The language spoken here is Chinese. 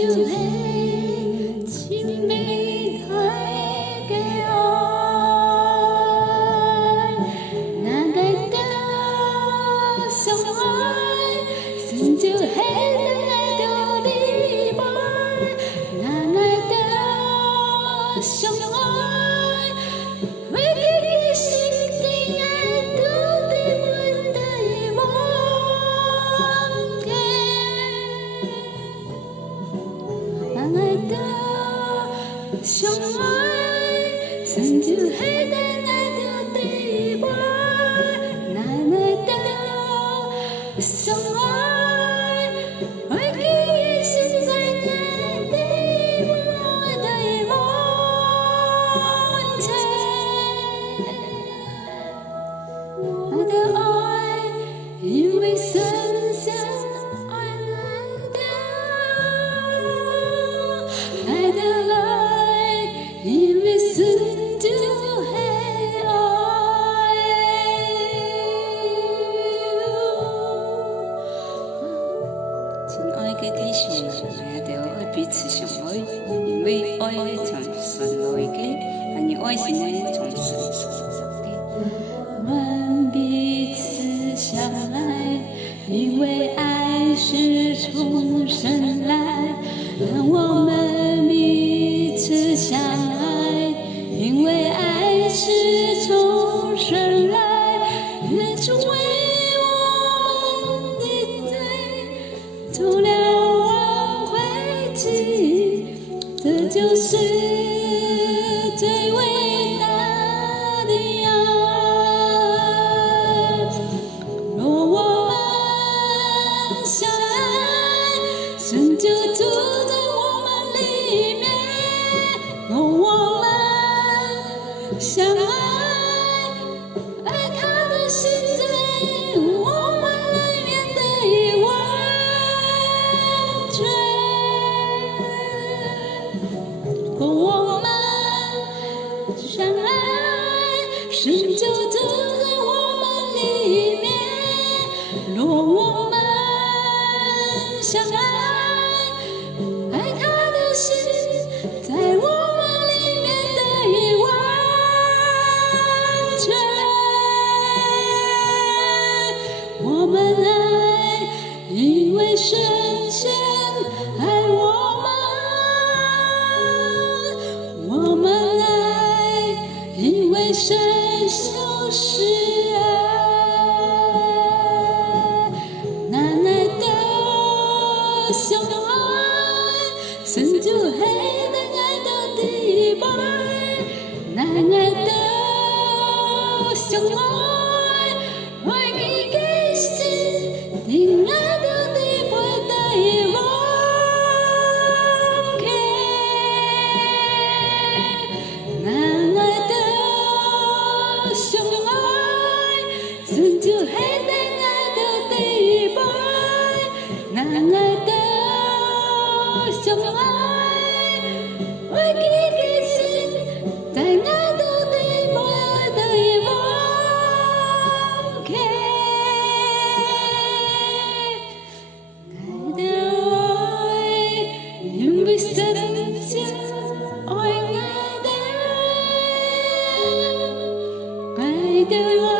就是最美大的愛，那愛的相愛，神就係愛的禮拜，那愛的相愛，為佢心的愛都得以完結，那愛的相愛，神就係愛的禮拜，那愛的相愛，為佢心在愛的得以完結，愛的愛，因為神先愛愛的愛，因為神就係愛。親愛的弟兄們，大家愛彼此相愛，因為愛從神來的，因為愛是從神所生的。我們彼此相愛，因為愛是從神來。讓我們彼此相愛，因為愛是從神來。耶穌為我們的罪作了挽回祭，這就是最偉大的愛。若我們相愛，神就住在我們裡面。若我們相愛，愛他的心在我們裡面得以完全。若我們相愛，神就住在我們裡面。若我們相愛，愛他的心在我們裡面得以完全。我們愛，因為神先愛我們。我們愛，因為神就是愛。那愛的相愛，神就係愛的禮拜，那愛的相愛，為佢嘅心的愛的禮拜得以完結，那愛的相愛，神就係愛的禮拜，那愛的相愛，為佢嘅心在愛的禮拜得以完結，愛的愛，因為神先愛愛的愛，愛的愛。